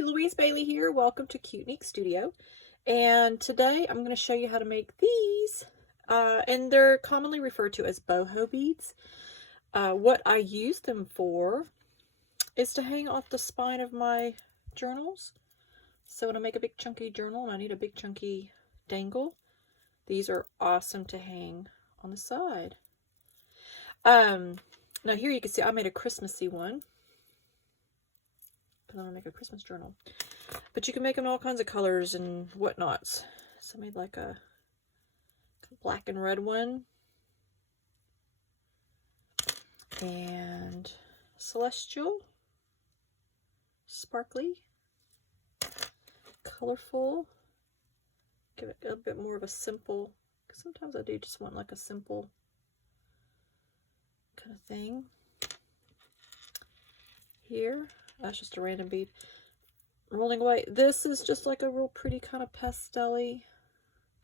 Hi, Louise Bailey here. Welcome to Cute Neek Studio. And today I'm going to show you how to make these. And they're commonly referred to as boho beads. What I use them for is to hang off the spine of my journals. So when I make a big chunky journal and I need a big chunky dangle, these are awesome to hang on the side. Now here you can see I made a Christmassy one. I'm gonna make a Christmas journal, but you can make them all kinds of colors and whatnots. So I made like a black and red one, and celestial, sparkly, colorful. Give it a bit more of a simple, because sometimes I do just want like a simple kind of thing. Here, that's just a random bead. Rolling away. This is just like a real pretty kind of pastel-y,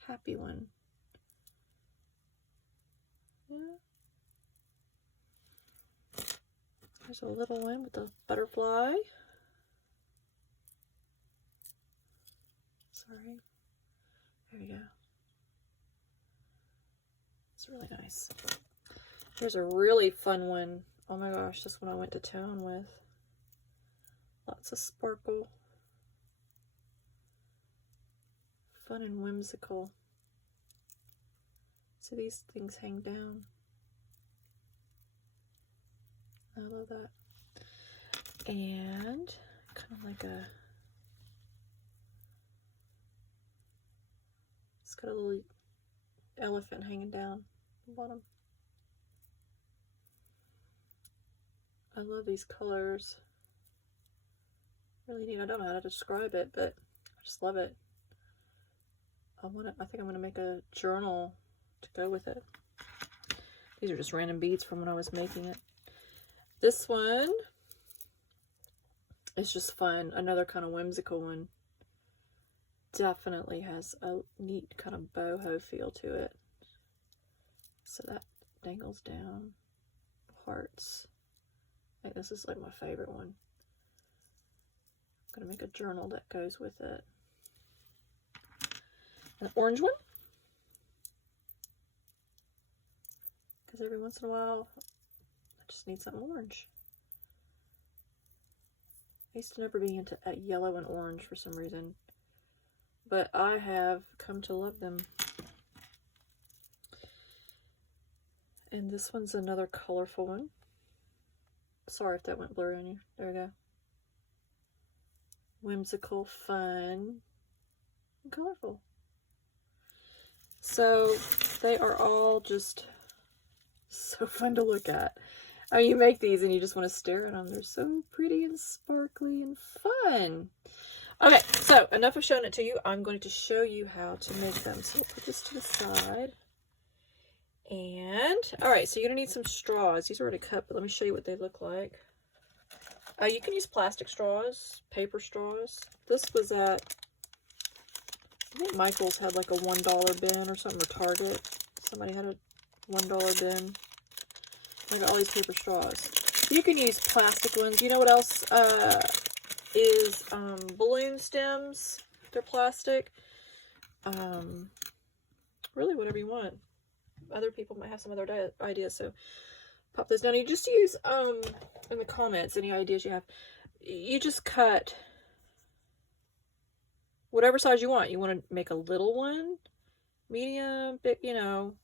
happy one. Yeah. There's a little one with a butterfly. Sorry. There we go. It's really nice. Here's a really fun one. Oh my gosh, this one I went to town with. Lots of sparkle. Fun and whimsical. So these things hang down. I love that. And kind of like a, it's got a little elephant hanging down the bottom. I love these colors. Really neat. I don't know how to describe it, but I just love it. I think I'm gonna make a journal to go with it. These are just random beads from when I was making it. This one is just fun. Another kind of whimsical one. Definitely has a neat kind of boho feel to it. So that dangles down. Hearts. I think this is like my favorite one. I'm gonna make a journal that goes with it. An orange one, because every once in a while I just need something orange. I used to never be into yellow and orange for some reason, but I have come to love them. And this one's another colorful one. Sorry if that went blurry on you. There we go. Whimsical, fun, and colorful. So they are all just so fun to look at. I mean, you make these and you just want to stare at them. They're so pretty and sparkly and fun. Okay, so enough of showing it to you. I'm going to show you how to make them. So we'll put this to the side. And, all right, so you're going to need some straws. These are already cut, but let me show you what they look like. You can use plastic straws, paper straws. This was at, I think Michael's had like a $1 bin or something, or Target. Somebody had a $1 bin. I got all these paper straws. You can use plastic ones. You know what else is balloon stems? They're plastic. Really, whatever you want. Other people might have some other ideas, so pop those down. You just use in the comments any ideas you have. You just cut whatever size you want. You want to make a little one, medium, big, you know,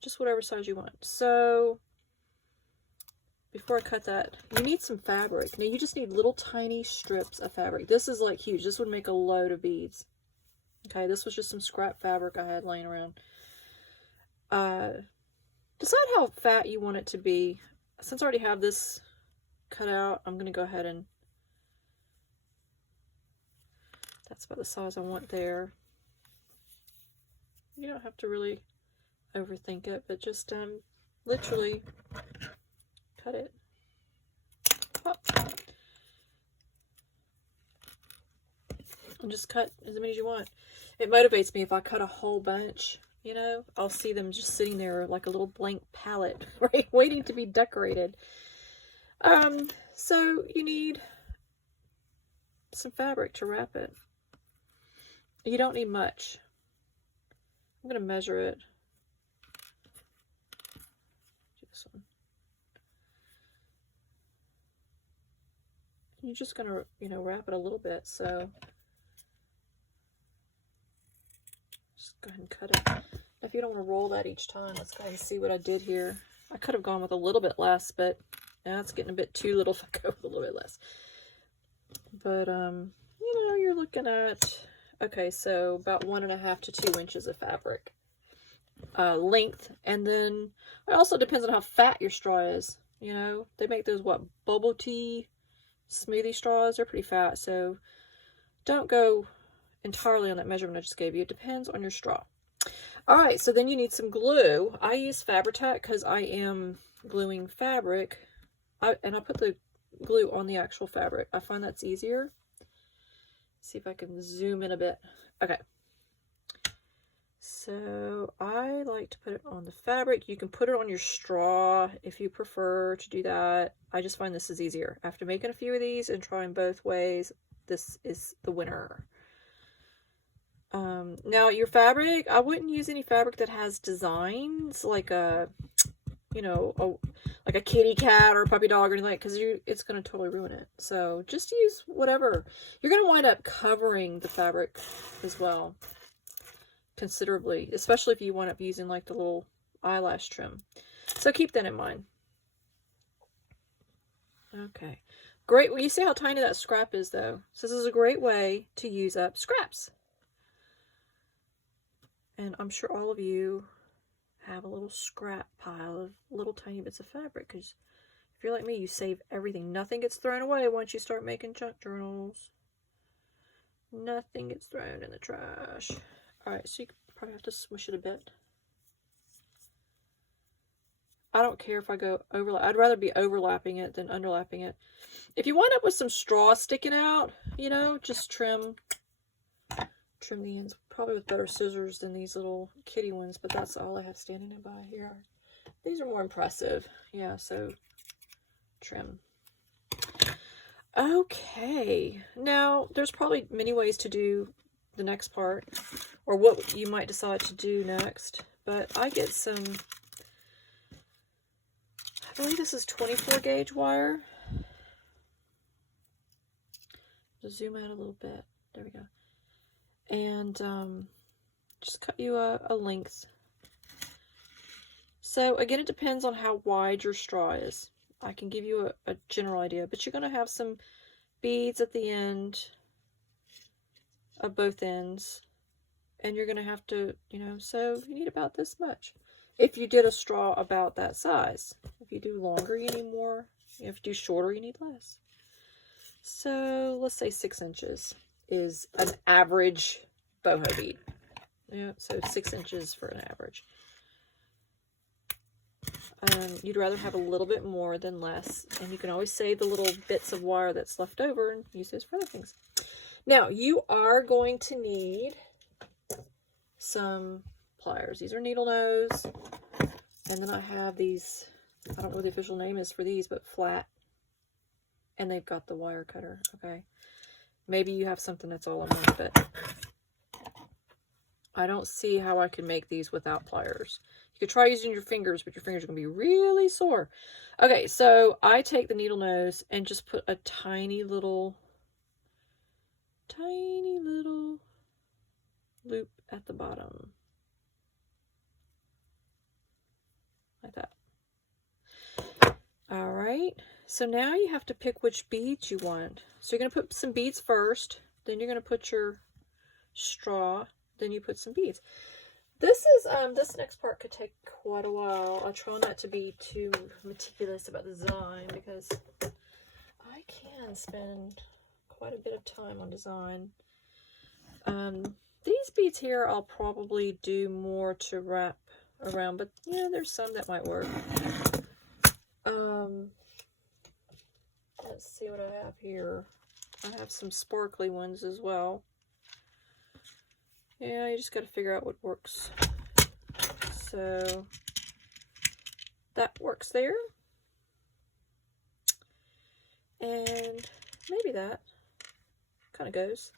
just whatever size you want. So before I cut that, you need some fabric. Now you just need little tiny strips of fabric. This is like huge. This would make a load of beads. Okay, this was just some scrap fabric I had laying around. Decide how fat you want it to be. Since I already have this cut out, I'm going to go ahead and that's about the size I want there. You don't have to really overthink it, but just literally cut it. Pop. And just cut as many as you want. It motivates me if I cut a whole bunch. You know, I'll see them just sitting there like a little blank palette, right, waiting to be decorated. So you need some fabric to wrap it. You don't need much. I'm going to measure it. This one. You're just going to, you know, wrap it a little bit. So just go ahead and cut it. If you don't want to roll that each time, let's go ahead and see what I did here. I could have gone with a little bit less, but now it's getting a bit too little if I go with a little bit less. But, you know, you're looking at, okay, so about 1.5 to 2 inches of fabric length. And then it also depends on how fat your straw is. You know, they make those, what, bubble tea smoothie straws. They're pretty fat, so don't go entirely on that measurement I just gave you. It depends on your straw. All right, so then you need some glue. I use Fabri-Tac because I am gluing fabric, and I put the glue on the actual fabric. I find that's easier. See if I can zoom in a bit. Okay. So I like to put it on the fabric. You can put it on your straw if you prefer to do that. I just find this is easier. After making a few of these and trying both ways, this is the winner. Now your fabric, I wouldn't use any fabric that has designs like a, you know, like a kitty cat or a puppy dog or anything, because it's going to totally ruin it. So just use whatever. You're going to wind up covering the fabric as well considerably, especially if you wind up using like the little eyelash trim. So keep that in mind. Okay, great. Well, you see how tiny that scrap is though. So this is a great way to use up scraps. And I'm sure all of you have a little scrap pile of little tiny bits of fabric, because if you're like me, you save everything. Nothing gets thrown away once you start making junk journals. Nothing gets thrown in the trash. All right, so you probably have to smush it a bit. I don't care if I go overlap. I'd rather be overlapping it than underlapping it. If you wind up with some straw sticking out, you know, just trim the ends, probably with better scissors than these little kitty ones, but that's all I have standing by here. These are more impressive. Yeah, so trim. Okay, now there's probably many ways to do the next part, or what you might decide to do next, but I get some, I believe this is 24 gauge wire. Just zoom out a little bit. There we go. And just cut you a length. So again, it depends on how wide your straw is. I can give you a general idea, but you're going to have some beads at the end of both ends, and you're going to have to, you know, so you need about this much. If you did a straw about that size. If you do longer, you need more. If you do shorter, you need less. So let's say 6 inches is an average boho bead. Yeah, so 6 inches for an average. You'd rather have a little bit more than less, and you can always save the little bits of wire that's left over and use those for other things. Now, you are going to need some pliers. These are needle nose, and then I have these, I don't know what the official name is for these, but flat, and they've got the wire cutter. Okay, maybe you have something that's all in one, but I don't see how I can make these without pliers. You could try using your fingers, but your fingers are going to be really sore. Okay, so I take the needle nose and just put a tiny little loop at the bottom. Like that. All right, so now you have to pick which beads you want. So you're going to put some beads first, then you're going to put your straw, then you put some beads. This is this next part could take quite a while. I'll try not to be too meticulous about the design, because I can spend quite a bit of time on design. These beads here I'll probably do more to wrap around, but yeah, there's some that might work. Let's see what I have here. I have some sparkly ones as well. Yeah, you just got to figure out what works. So that works there. And maybe that. kind of goes.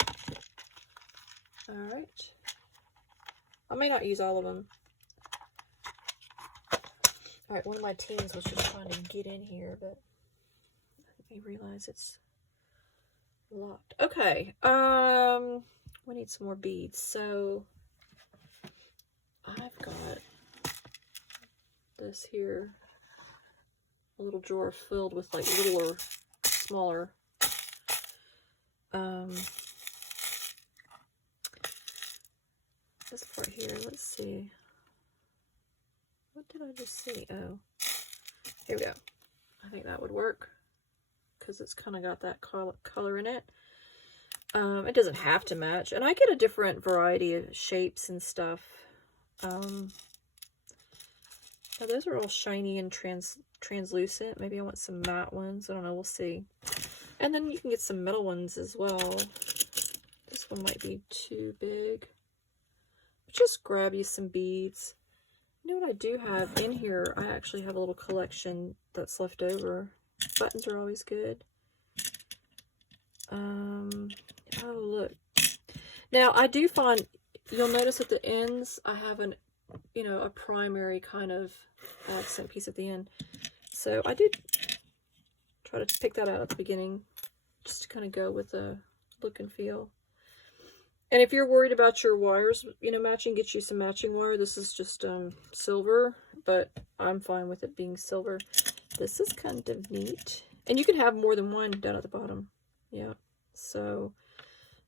All right. I may not use all of them. All right, one of my teens was just trying to get in here, but I realize it's locked. Okay, we need some more beads. So I've got this here, a little drawer filled with like littler, smaller. This part here, let's see. What did I just see? Oh, here we go. I think that would work because it's kind of got that color in it. It doesn't have to match, and I get a different variety of shapes and stuff. Now those are all shiny and translucent. Maybe I want some matte ones. I don't know. We'll see. And then you can get some metal ones as well. This one might be too big. Just grab you some beads. You know what I do have in here? I actually have a little collection that's left over. Buttons are always good. Oh, look. Now, I do find, you'll notice at the ends, I have an, you know, a primary kind of accent piece at the end. So I did try to pick that out at the beginning, just to kind of go with the look and feel. And if you're worried about your wires, you know, matching, get you some matching wire. This is just silver, but I'm fine with it being silver. This is kind of neat. And you can have more than one down at the bottom. Yeah. So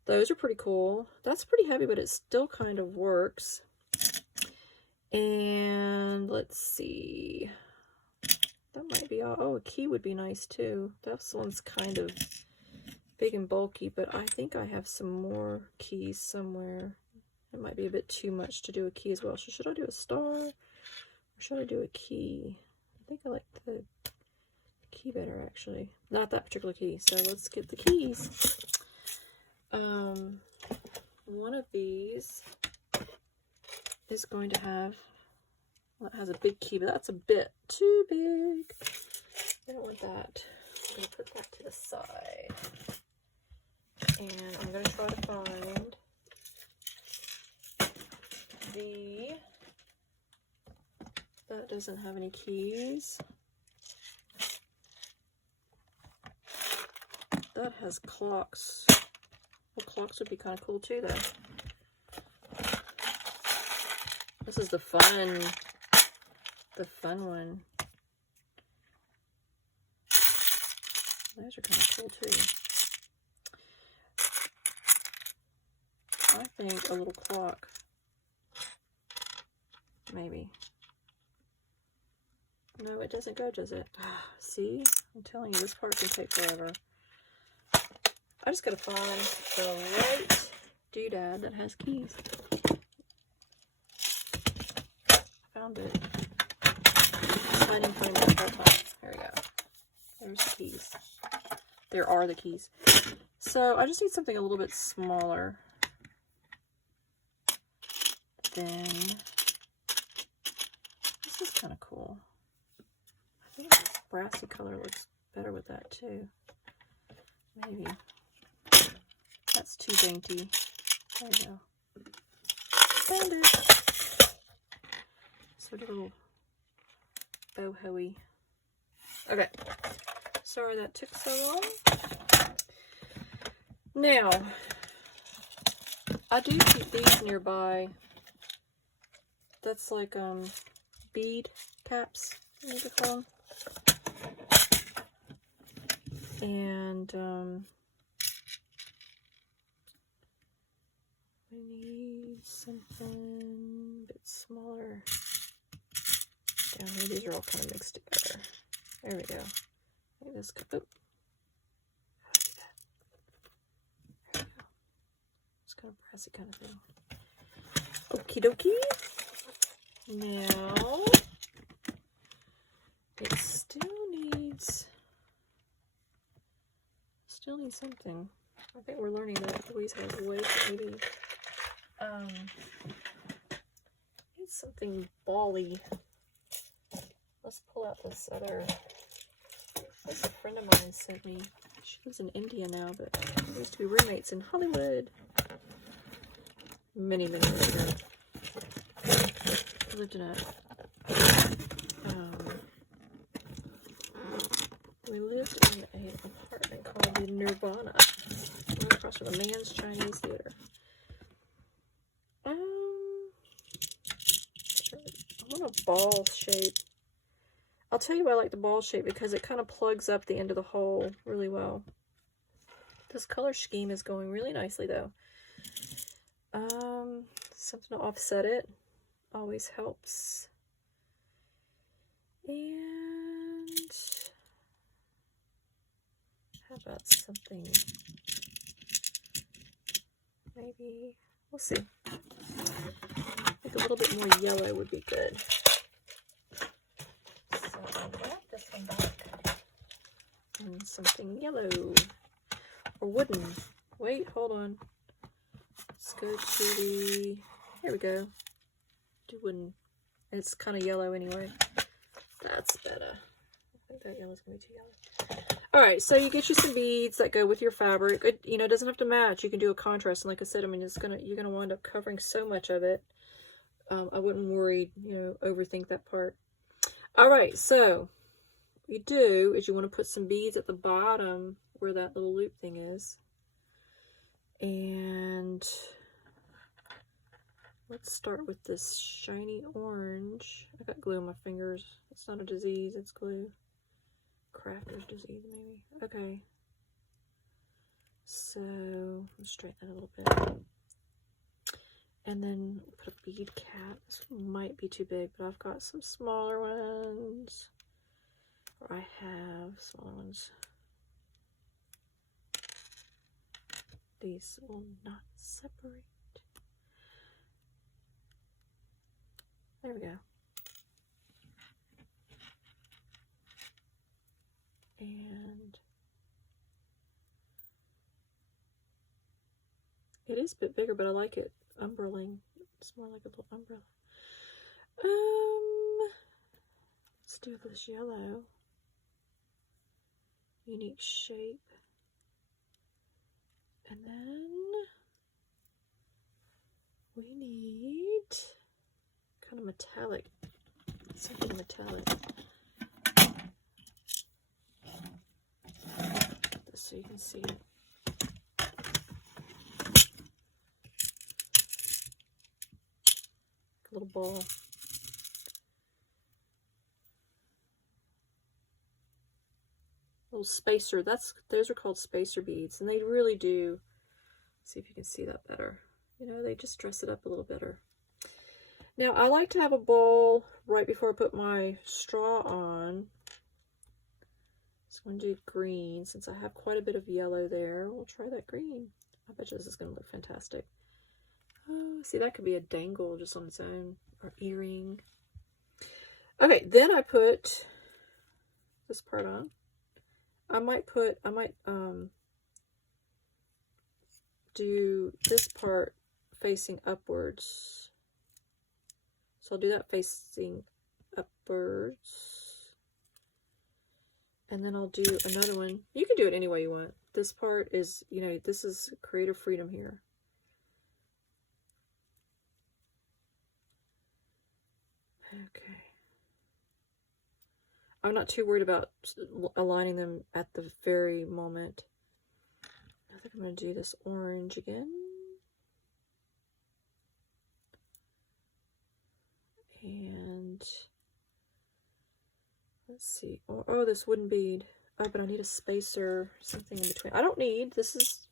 those are pretty cool. That's pretty heavy, but it still kind of works. And let's see. That might be all. Oh, a key would be nice too. This one's kind of big and bulky, but I think I have some more keys somewhere. It might be a bit too much to do a key as well. So should I do a star or should I do a key? I think I like the key better, actually. Not that particular key. So let's get the keys. One of these is going to have, well, it has a big key, but that's a bit too big. I don't want that. I'm going to put that to the side. And I'm going to try to find that doesn't have any keys. That has clocks. Well, clocks would be kind of cool too, though. This is the fun one. Those are kind of cool too. I think a little clock, maybe. No, it doesn't go, does it? See? I'm telling you, this part can take forever. I just gotta find the right doodad that has keys. Found it. Hiding from it the whole time. There we go. There's the keys. There are the keys. So I just need something a little bit smaller. Then this is kind of cool. I think this brassy color looks better with that too. Maybe. That's too dainty. There you go. Found it. So a little boho-y. Okay. Sorry that took so long. Now, I do keep these nearby. That's like bead caps, I need to call them. And we need something a bit smaller down here. These are all kind of mixed together. There we go. Maybe this could, oh. How do I do that? There we go. It's kind of brassy kind of thing. Okie dokie. Now, it still needs something. I think we're learning that Louise has way too many. Needs something bally. Let's pull out this other. This a friend of mine sent me. She lives in India now, but we used to be roommates in Hollywood. Many, many years ago. I lived in a, we lived in an apartment called the Nirvana, right across from the Man's Chinese Theater. I want a ball shape. I'll tell you why I like the ball shape, because it kind of plugs up the end of the hole really well. This color scheme is going really nicely though. Something to offset it always helps. And how about something, maybe, we'll see. I think a little bit more yellow would be good. So wrap this one back. And something yellow or wooden. Wait, hold on. Let's go to the, there we go. Do wooden. And it's kind of yellow anyway. That's better. I think that yellow's going to be too yellow. Alright, so you get you some beads that go with your fabric. It, you know, it doesn't have to match. You can do a contrast. And like I said, I mean, it's gonna, you're going to wind up covering so much of it. I wouldn't worry, you know, overthink that part. Alright, so what you do is you want to put some beads at the bottom where that little loop thing is. And let's start with this shiny orange. I got glue on my fingers. It's not a disease, it's glue. Crafter's disease, maybe. Okay. So, let's straighten that a little bit. And then put a bead cap. This might be too big, but I've got some smaller ones. Or I have smaller ones. These will not separate. There we go. And it is a bit bigger, but I like it umbrellaing. It's more like a little umbrella. Let's do this yellow. Unique shape. And then we need kind of metallic, something metallic. Just so you can see it. A little ball. Little spacer. Those are called spacer beads, and they really do. See if you can see that better. You know, they just dress it up a little better. Now, I like to have a bowl right before I put my straw on. So I'm going to do green since I have quite a bit of yellow there. We'll try that green. I bet you this is going to look fantastic. Oh, see, that could be a dangle just on its own, or earring. Okay, then I put this part on. I might do this part facing upwards. So I'll do that facing upwards. And then I'll do another one. You can do it any way you want. This part is, you know, this is creative freedom here. Okay. I'm not too worried about aligning them at the very moment. I think I'm going to do this orange again. And let's see. Oh, this wooden bead. Oh, but I need a spacer, something in between. I don't need, this is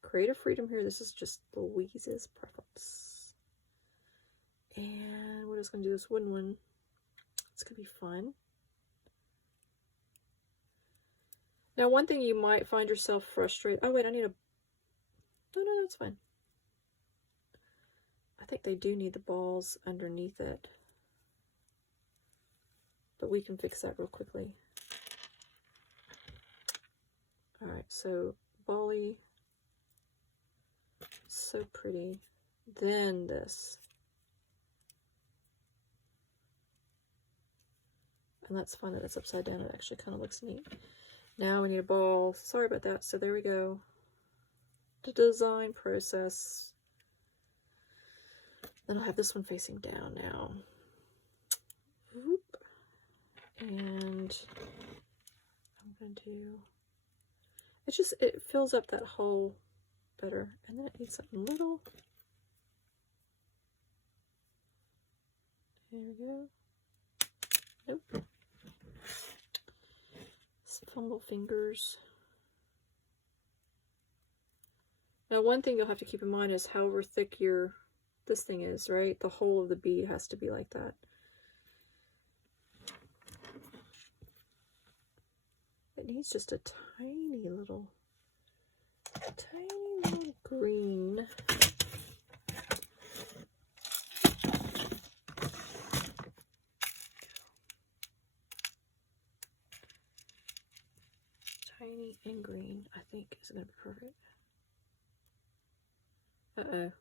creative freedom here. This is just Louise's preference. And we're just going to do this wooden one. It's going to be fun. Now, one thing you might find yourself frustrated. Oh, wait, I need a... No, that's fine. I think they do need the balls underneath it. But we can fix that real quickly. Alright, so Bali. So pretty. Then this. And that's fun that it's upside down. It actually kind of looks neat. Now we need a ball. Sorry about that. So there we go. The design process. Then I'll have this one facing down now. Whoop. And I'm going to do, it fills up that hole better. And then it needs something little. There we go. Nope. Some fumble fingers. Now one thing you'll have to keep in mind is however thick this thing is, right? The whole of the bead has to be like that. It needs just a tiny little green. Tiny and green, I think, is going to be perfect. Uh-oh.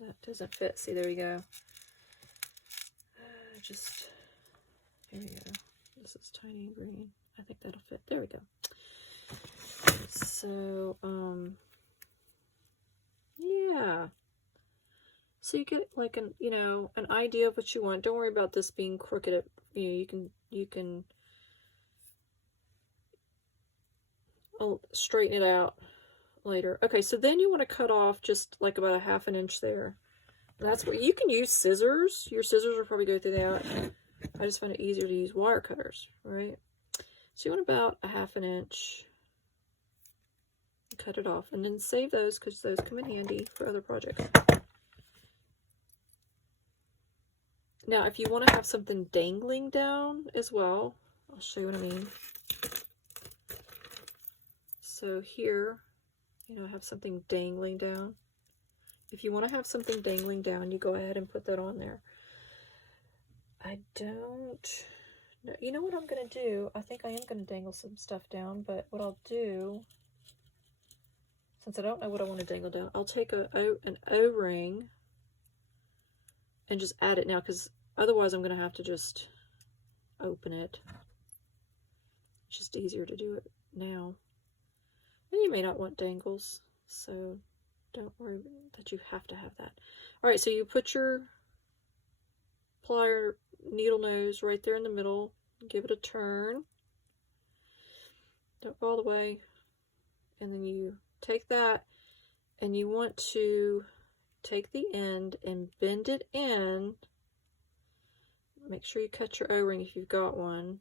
That doesn't fit. See, there you go. Here we go. This is tiny and green. I think that'll fit. There we go. So, yeah. So you get like an idea of what you want. Don't worry about this being crooked. You can I'll straighten it out later. Okay, so then you want to cut off just like about a ½ inch there. That's what you can use scissors. Your scissors will probably go through that. I just find it easier to use wire cutters, right? So you want about a ½ inch. Cut it off and then save those because those come in handy for other projects. Now, if you want to have something dangling down as well, I'll show you what I mean. So here, I have something dangling down. If you want to have something dangling down, you go ahead and put that on there. I don't know. You know what I'm going to do? I think I am going to dangle some stuff down, but what I'll do, since I don't know what I want to dangle down, I'll take an O-ring and just add it now, because otherwise I'm going to have to just open it. It's just easier to do it now. And you may not want dangles, so don't worry that you have to have that. All right, so you put your plier needle nose right there in the middle. Give it a turn. Don't go all the way. And then you take that, and you want to take the end and bend it in. Make sure you cut your O-ring if you've got one.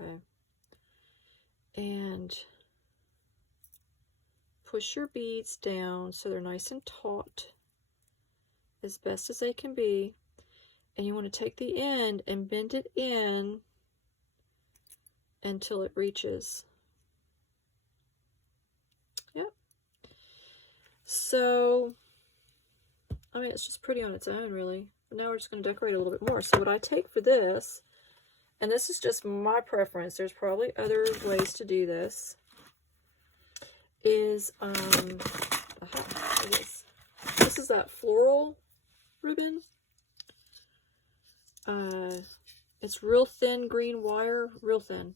Okay. And push your beads down so they're nice and taut as best as they can be. And you want to take the end and bend it in until it reaches. Yep. So, I mean, it's just pretty on its own, really. But now we're just going to decorate a little bit more. So what I take for this, and this is just my preference, there's probably other ways to do this, is, this is that floral ribbon. It's real thin green wire, real thin.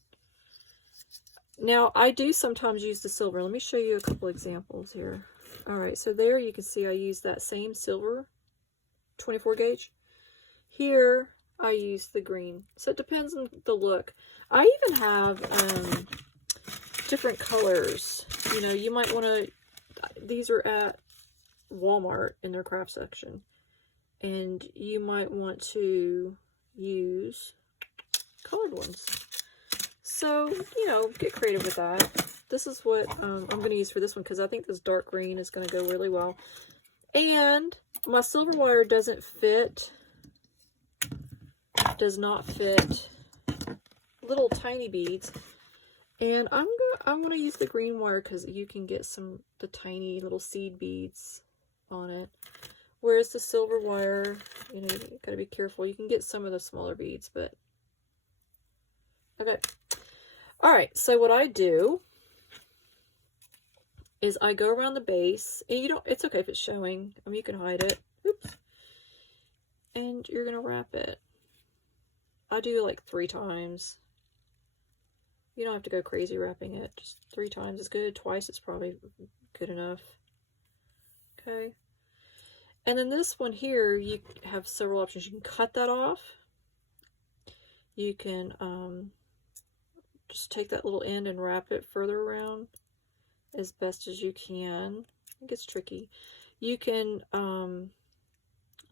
Now, I do sometimes use the silver. Let me show you a couple examples here. All right, so there you can see I use that same silver, 24 gauge. Here, I use the green. So it depends on the look. I even have different colors. You might want to, these are at Walmart in their craft section. And you might want to use colored ones. So, get creative with that. This is what I'm going to use for this one because I think this dark green is going to go really well. And my silver wire does not fit little tiny beads. And I want to use the green wire because you can get the tiny little seed beads on it. Whereas the silver wire, you got to be careful. You can get some of the smaller beads, but okay. All right, so what I do is I go around the base, and it's okay if it's showing. I mean, you can hide it. Oops. And you're going to wrap it. I do like 3 times. You don't have to go crazy wrapping it. Just 3 times is good. Twice it's probably good enough. Okay. And then this one here, you have several options. You can cut that off. You can just take that little end and wrap it further around as best as you can. It gets tricky. You can, I'll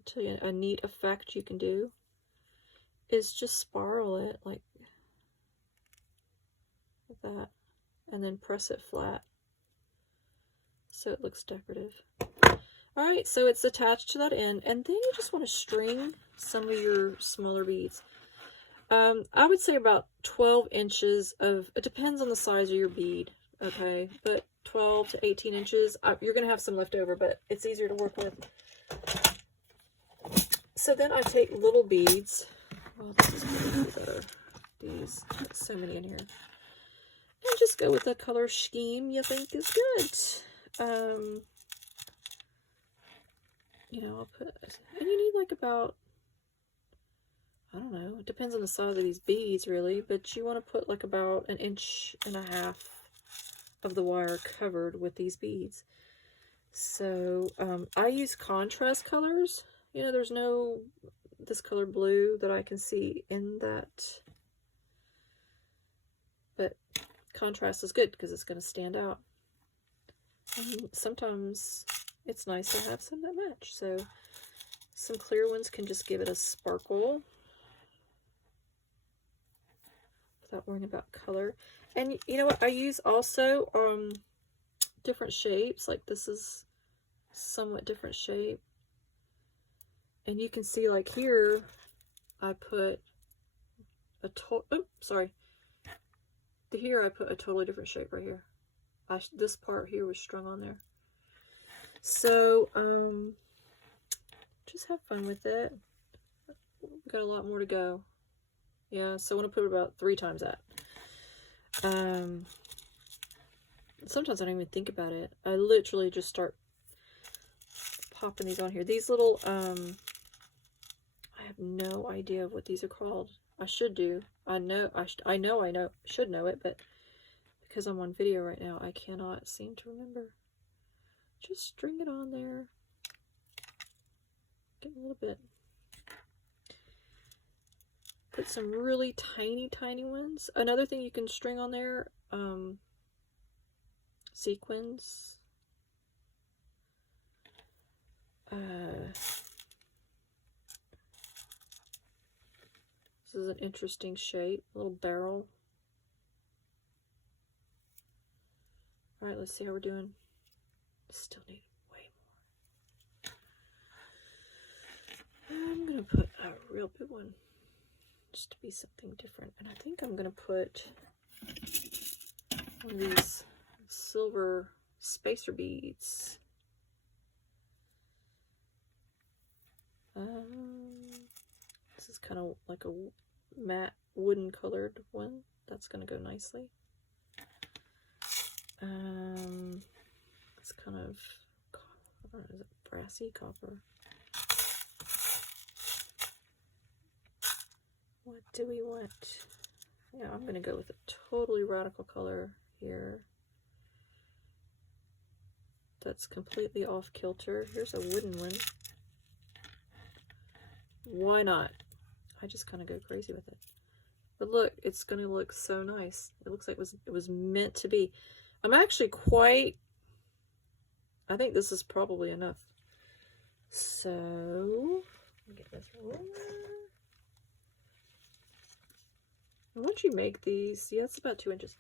tell you a neat effect you can do is just spiral it like that and then press it flat so it looks decorative. Alright, so it's attached to that end, and then you just want to string some of your smaller beads. I would say about 12 inches of, it depends on the size of your bead, okay, but 12 to 18 inches. You're going to have some left over, but it's easier to work with. So then I take little beads. Oh, this is better. These, so many in here. And just go with the color scheme you think is good. You know, I'll put, and you need like about, I don't know, it depends on the size of these beads really, but you want to put like about 1.5 inches of the wire covered with these beads. So I use contrast colors. You know, there's no this color blue that I can see in that, but contrast is good because it's going to stand out. And sometimes it's nice to have some that match. So some clear ones can just give it a sparkle without worrying about color. And you know what? I use also different shapes. Like this is somewhat different shape. And you can see like here, I put a here I put a totally different shape right here. This part here was strung on there. So, just have fun with it. We've got a lot more to go. Yeah, so I want to put about 3 times that. Sometimes I don't even think about it. I literally just start popping these on here. These little, I have no idea what these are called. I should do. I should know it, but because I'm on video right now, I cannot seem to remember. Just string it on there. Get a little bit. Put some really tiny, tiny ones. Another thing you can string on there, sequins. This is an interesting shape, a little barrel. All right, let's see how we're doing. Still need way more. I'm gonna put a real big one, just to be something different. And I think I'm gonna put one of these silver spacer beads. This is kind of like a matte wooden colored one. That's gonna go nicely. It's kind of, I don't know, is it brassy copper? What do we want? Yeah, I'm gonna go with a totally radical color here. That's completely off kilter. Here's a wooden one. Why not? I just kind of go crazy with it. But look, it's gonna look so nice. It looks like it was meant to be. I'm actually quite, I think this is probably enough. So, let me get this roller. And once you make these, yeah, it's about 2 inches.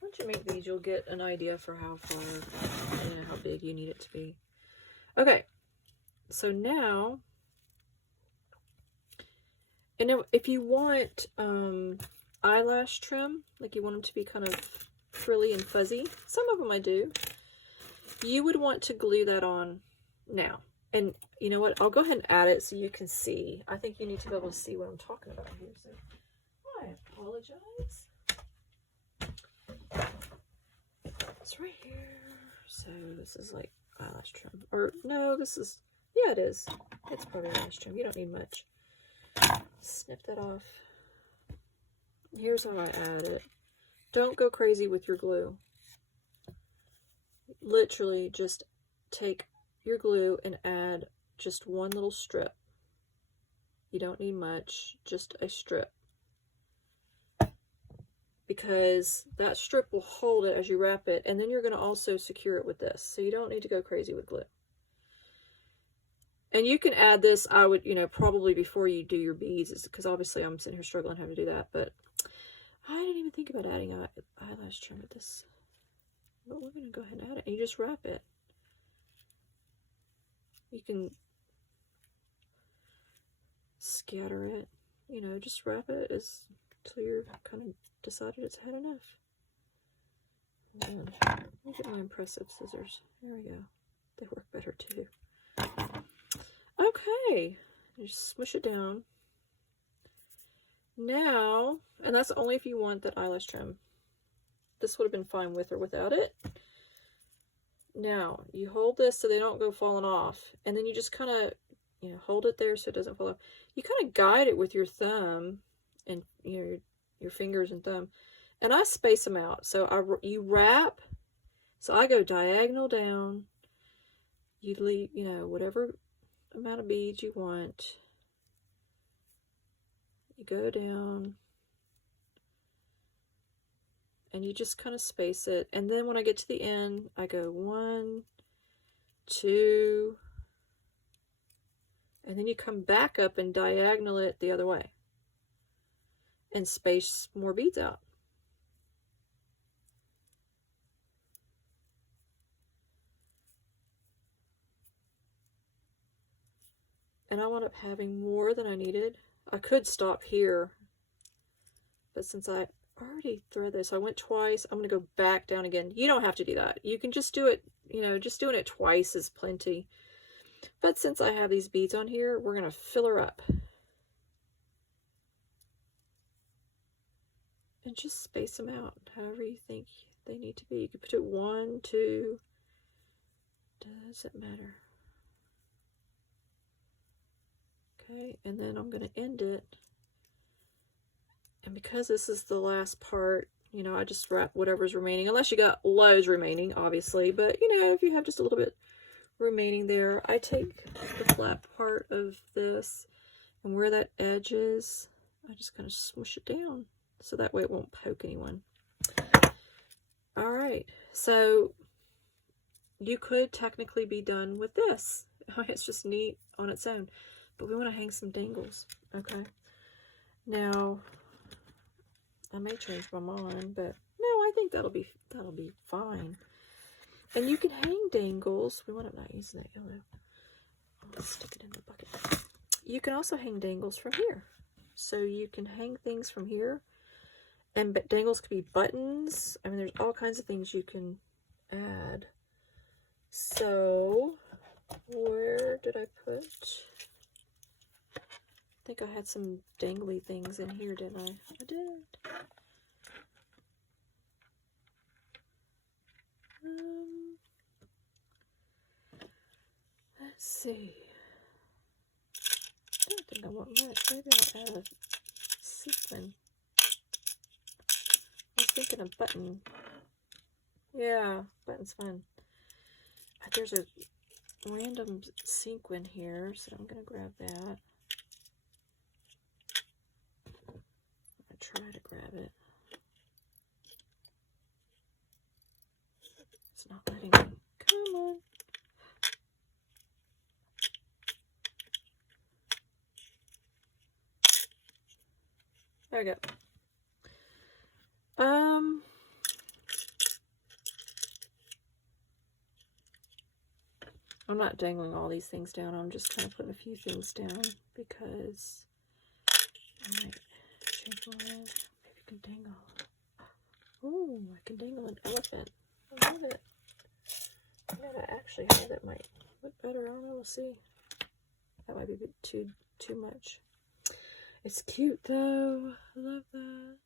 Once you make these, you'll get an idea for how far and how big you need it to be. Okay, so now, and if you want eyelash trim, like you want them to be kind of frilly and fuzzy, some of them I do, you would want to glue that on now. And you know what, I'll go ahead and add it so you can see. I think you need to be able to see what I'm talking about here. So I apologize. It's right here. So this is like eyelash trim. Or no, this is, yeah, it is. It's probably eyelash trim. You don't need much. Snip that off. Here's how I add it. Don't go crazy with your glue. Literally just take your glue and add just one little strip. You don't need much, just a strip. Because that strip will hold it as you wrap it, and then you're going to also secure it with this. So you don't need to go crazy with glue. And you can add this, I would, you know, probably before you do your beads, because obviously I'm sitting here struggling how to do that, but I didn't even think about adding an eyelash trim with this. But we're going to go ahead and add it, and you just wrap it. You can scatter it, you know, just wrap it until you're kind of decided it's had enough. And look at my impressive scissors. There we go. They work better too. Okay, just smush it down. Now, and that's only if you want that eyelash trim. This would have been fine with or without it. Now, you hold this so they don't go falling off, and then you just kind of, you know, hold it there so it doesn't fall off. You kind of guide it with your thumb and, you know, your fingers and thumb, and I space them out. So you wrap, so I go diagonal down. You leave, you know, whatever amount of beads you want. You go down, and you just kind of space it. And then when I get to the end, I go 1, 2, and then you come back up and diagonal it the other way and space more beads out. And I wound up having more than I needed. I could stop here, but since I already thread this, I went twice, I'm going to go back down again. You don't have to do that. You can just do it, you know, just doing it twice is plenty. But since I have these beads on here, we're going to fill her up. And just space them out however you think they need to be. You can put it 1, 2, doesn't matter. Okay, and then I'm going to end it. And because this is the last part, you know, I just wrap whatever's remaining, unless you got loads remaining, obviously. But, you know, if you have just a little bit remaining there, I take the flat part of this, and where that edge is, I just kind of smush it down. So that way it won't poke anyone. All right, so you could technically be done with this. It's just neat on its own. But we want to hang some dangles, okay? Now, I may change my mind, but no, I think that'll be fine. And you can hang dangles. We want up not using that yellow. I'll stick it in the bucket. You can also hang dangles from here. So you can hang things from here. And dangles could be buttons. I mean, there's all kinds of things you can add. So, where did I put? I think I had some dangly things in here, didn't I? I did. Let's see. I don't think I want much. Maybe I'll add a sequin. I was thinking a button. Yeah, button's fun. There's a random sequin here, so I'm going to grab that. I'm going to try to grab it. It's not letting me. Come on. There we go. I'm not dangling all these things down. I'm just kind of putting a few things down because I might change my mind. Maybe I can dangle. Oh, I can dangle an elephant. I love it. Now that I actually have it might look better. I don't know. We'll see. That might be a bit too much. It's cute though. I love that.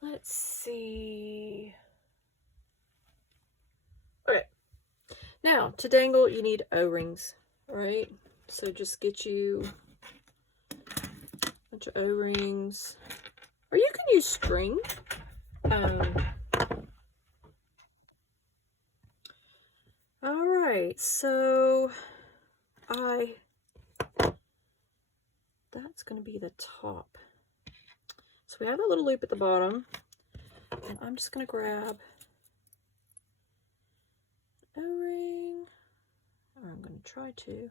Let's see. Okay. Now, to dangle, you need O-rings, right? So just get you bunch of O-rings. Or you can use string. Alright, so that's going to be the top. So we have a little loop at the bottom, and I'm just going to grab an O-ring, or I'm going to try to.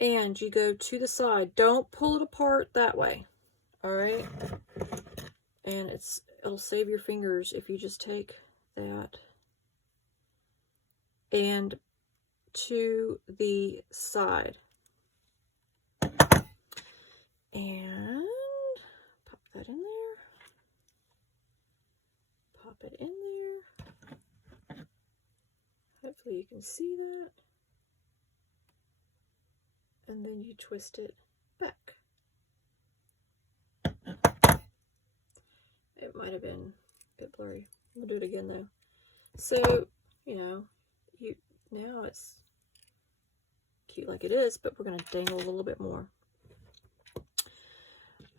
And you go to the side. Don't pull it apart that way. Alright? And it'll save your fingers if you just take that and to the side. And pop that in there. Pop it in there. Hopefully you can see that. And then you twist it back. It might have been a bit blurry. We'll do it again though. So, you know, now it's cute like it is, but we're going to dangle a little bit more.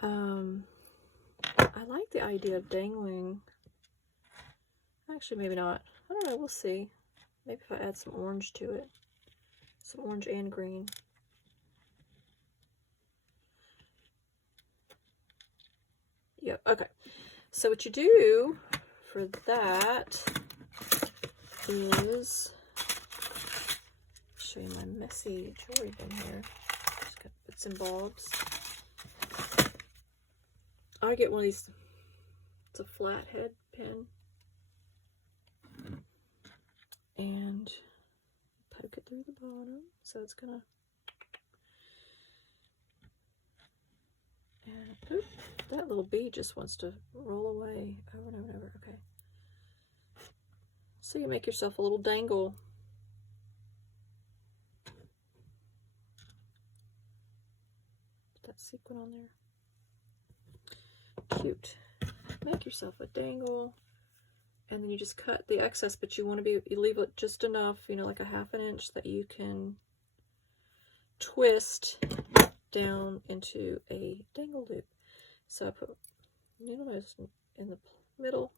I like the idea of dangling. Actually, maybe not. I don't know. We'll see. Maybe if I add some orange to it. Some orange and green. Yep. Okay. So what you do for that is, show you my messy jewelry bin here. Just got bits and bobs. I get one of these. It's a flathead pin, and poke it through the bottom. So it's gonna. And oop, that little bead just wants to roll away over and over and over. Okay. So you make yourself a little dangle. Put that sequin on there. Cute. Make yourself a dangle, and then you just cut the excess, but you leave it just enough, you know, like a ½ inch that you can twist down into a dangle loop. So I put needle nose in the middle,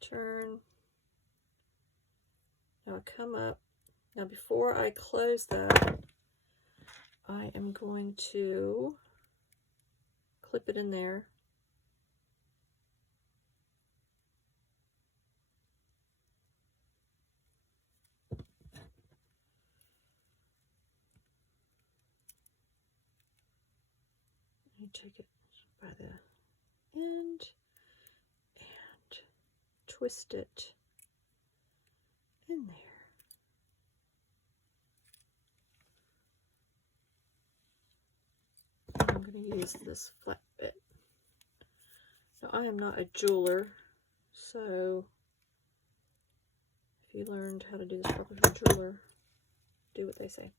turn. Now I come up. Now before I close that, I am going to clip it in there. You take it by the end and twist it in there. I'm going to use this flat bit. Now I am not a jeweler, so if you learned how to do this properly from a jeweler, do what they say.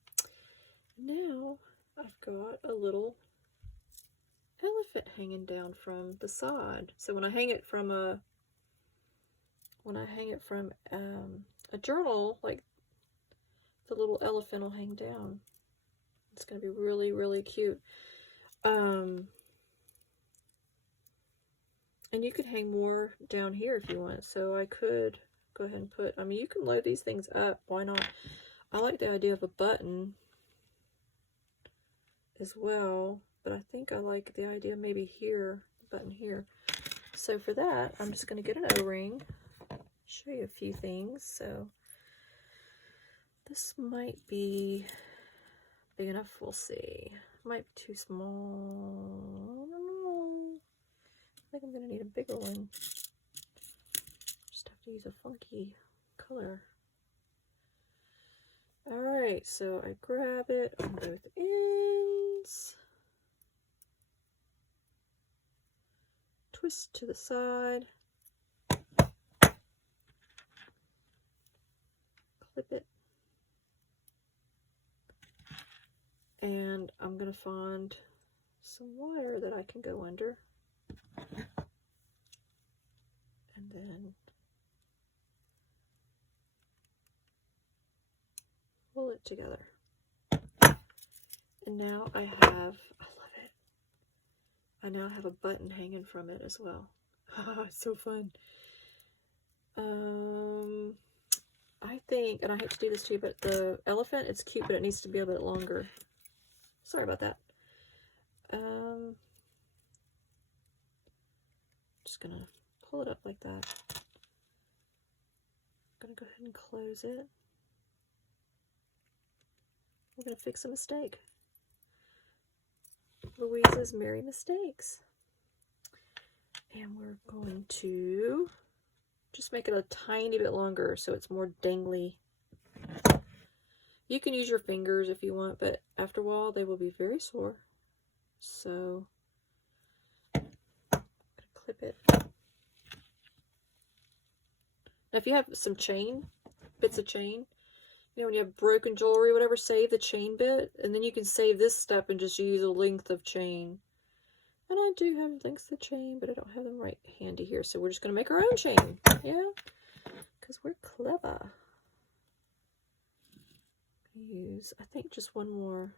Now I've got a little elephant hanging down from the side. So when I hang it from a journal, like, the little elephant will hang down. It's going to be really, really cute. And you could hang more down here if you want. So I could go ahead and put, I mean, you can load these things up. Why not? I like the idea of a button as well, but I think I like the idea maybe here, the button here. So for that, I'm just going to get an O-ring, show you a few things. So this might be big enough, we'll see. Might be too small, I don't know. I think I'm going to need a bigger one. Just have to use a funky color. Alright, so I grab it on both ends. Twist to the side. Clip it. And I'm going to find some wire that I can go under. And then it together. And now I love it. I now have a button hanging from it as well. It's so fun. I think, and I hate to do this to you, but the elephant, it's cute, but it needs to be a bit longer. Sorry about that. Just gonna pull it up like that. I'm gonna go ahead and close it. We're gonna fix a mistake. Louise's Merry Mistakes. And we're going to just make it a tiny bit longer so it's more dangly. You can use your fingers if you want, but after a while they will be very sore. So I'm gonna clip it. Now if you have some chain, bits of chain, you know, when you have broken jewelry or whatever, save the chain bit, and then you can save this step and just use a length of chain. And I do have lengths of chain, but I don't have them right handy here, so we're just going to make our own chain. Yeah, because we're clever. Use, I think, just one more.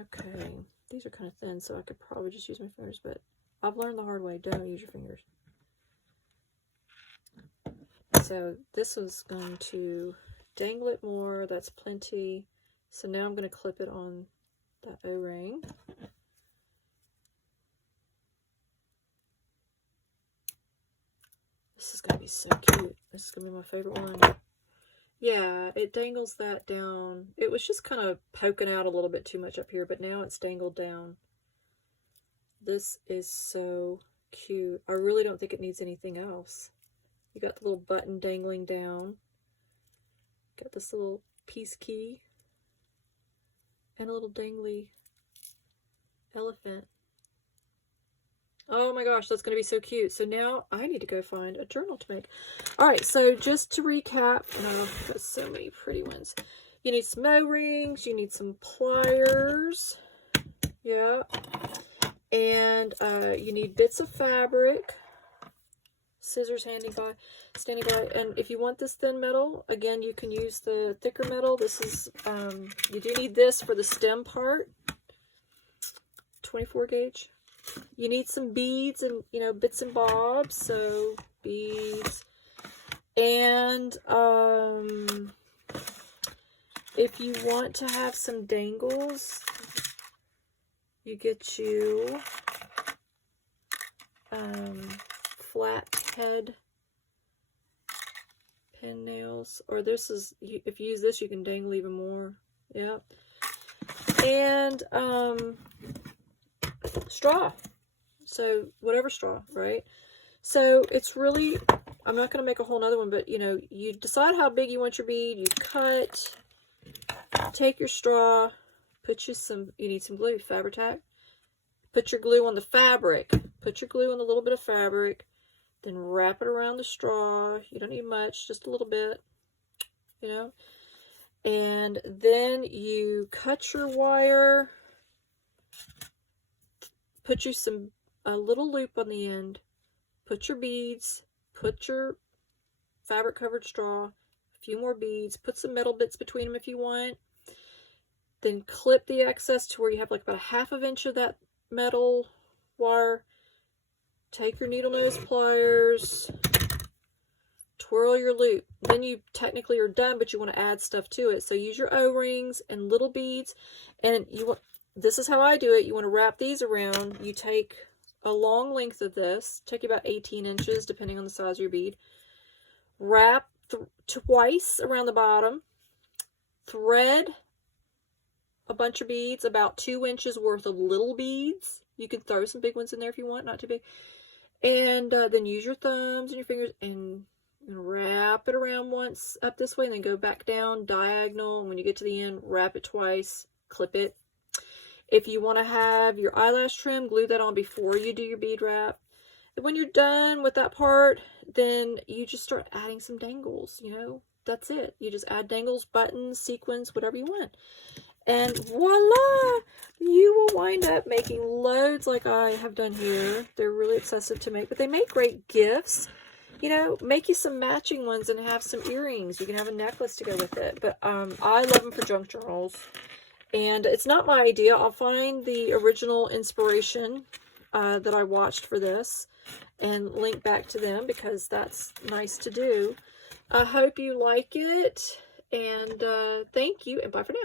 Okay, these are kind of thin, so I could probably just use my fingers, but I've learned the hard way. Don't use your fingers. So this was going to dangle it more. That's plenty. So now I'm going to clip it on that O-ring. This is going to be so cute. This is going to be my favorite one. Yeah, it dangles that down. It was just kind of poking out a little bit too much up here, but now it's dangled down. This is so cute. I really don't think it needs anything else. You got the little button dangling down. Got this little piece key. And a little dangly elephant. Oh my gosh, that's going to be so cute. So now I need to go find a journal to make. Alright, so just to recap, I've got so many pretty ones. You need some O-rings, you need some pliers. Yeah. And you need bits of fabric, scissors standing by. And if you want this thin metal, again, you can use the thicker metal. This is, you do need this for the stem part, 24 gauge. You need some beads and, you know, bits and bobs, so beads. And if you want to have some dangles, you get you flat head pin nails, or this is, if you use this, you can dangle even more. Yep. And straw. So whatever straw, right? So it's really, I'm not going to make a whole nother one, but you know, you decide how big you want your bead, you cut, take your straw, put you some, you need some glue, Fabri-Tac. Put your glue on the fabric. Put your glue on a little bit of fabric. Then wrap it around the straw. You don't need much, just a little bit, you know. And then you cut your wire. Put you a little loop on the end. Put your beads. Put your fabric covered straw. A few more beads. Put some metal bits between them if you want. Then clip the excess to where you have like about a 1/2 inch of that metal wire. Take your needle nose pliers, twirl your loop. Then you technically are done, but you want to add stuff to it. So use your O-rings and little beads, and you want, this is how I do it. You want to wrap these around. You take a long length of this, take you about 18 inches depending on the size of your bead. Wrap twice around the bottom. Thread a bunch of beads, about 2 inches worth of little beads. You can throw some big ones in there if you want, not too big. And then use your thumbs and your fingers and wrap it around once up this way, and then go back down diagonal. And when you get to the end, wrap it twice, clip it. If you want to have your eyelash trim, glue that on before you do your bead wrap. And when you're done with that part, then you just start adding some dangles, you know. That's it. You just add dangles, buttons, sequins, whatever you want. And voila! You will wind up making loads like I have done here. They're really excessive to make, but they make great gifts. You know, make you some matching ones and have some earrings. You can have a necklace to go with it. But I love them for junk journals. And it's not my idea. I'll find the original inspiration that I watched for this and link back to them because that's nice to do. I hope you like it. And thank you, and bye for now.